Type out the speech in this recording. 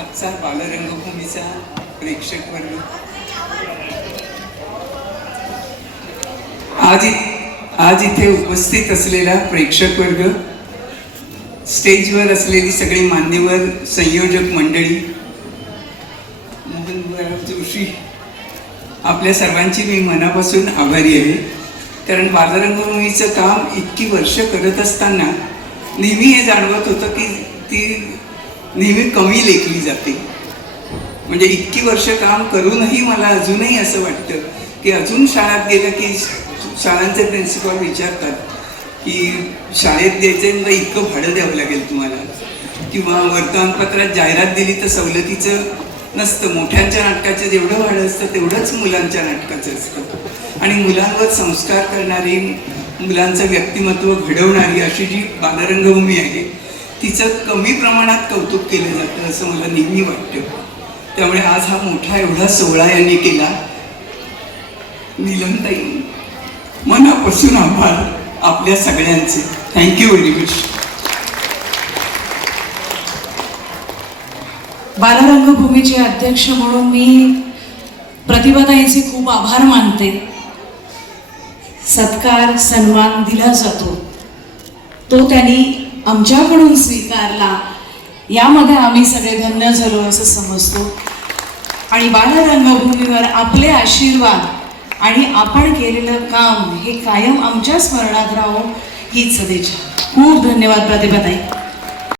आजचा बालरंगभूमीचा प्रेक्षक वर्ग. आज आज इथे उपस्थित असलेला प्रेक्षक वर्ग स्टेजवर असलेली सगळी मान्यवर संयोजक मंडळी मोहन जोशी आपल्या सर्वांची मी मनापासून आभारी आहे. कारण बालरंगभूमीचं काम इतकी वर्ष करत असताना नेहमी हे जाणवत होतं की ती नेहमी कमी लेखली जाते. म्हणजे इतकी वर्ष काम करूनही मला अजूनही असं वाटतं की अजून शाळेत गेलं की शाळांचे प्रिन्सिपल विचारतात की शाळेत द्यायचं मला म्हणजे इतकं भाडं द्यावं लागेल तुम्हाला. किंवा वर्तमानपत्रात जाहिरात दिली तर सवलतीचं नसतं मोठ्यांच्या नाटकाचं जेवढं भाडं असतं तेवढंच मुलांच्या नाटकाचं असतं. आणि मुलांवर संस्कार करणारी मुलांचं व्यक्तिमत्व घडवणारी अशी जी बालरंगभूमी आहे तिचं कमी प्रमाणात कौतुक केलं जातं असं मला नेहमी वाटतं. त्यामुळे आज हा मोठा एवढा सोहळा यांनी केला. नीलमताई मनापासून आभार आपल्या सगळ्यांचे. थँक्यू व्हेरी मच बालरंगभूमीचे अध्यक्ष म्हणून मी प्रतिभाताईंचे खूप आभार मानते. सत्कार सन्मान दिला जातो. तो त्यांनी आमच्याकडून स्वीकारला. यामध्ये आम्ही सगळे धन्य झालो असं समजतो. आणि बालरंगभूमीवर आपले आशीर्वाद आणि आपण केलेलं काम हे कायम आमच्या स्मरणात राहो हीच सदेच्छा खूप धन्यवाद प्रतिभाताई